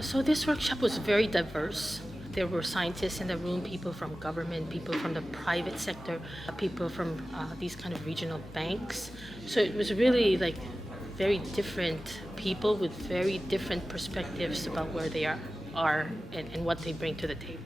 So this workshop was very diverse. There were scientists in the room, people from government, people from the private sector, people from these kind of regional banks. So it was really like very different people with very different perspectives about where they are and what they bring to the table.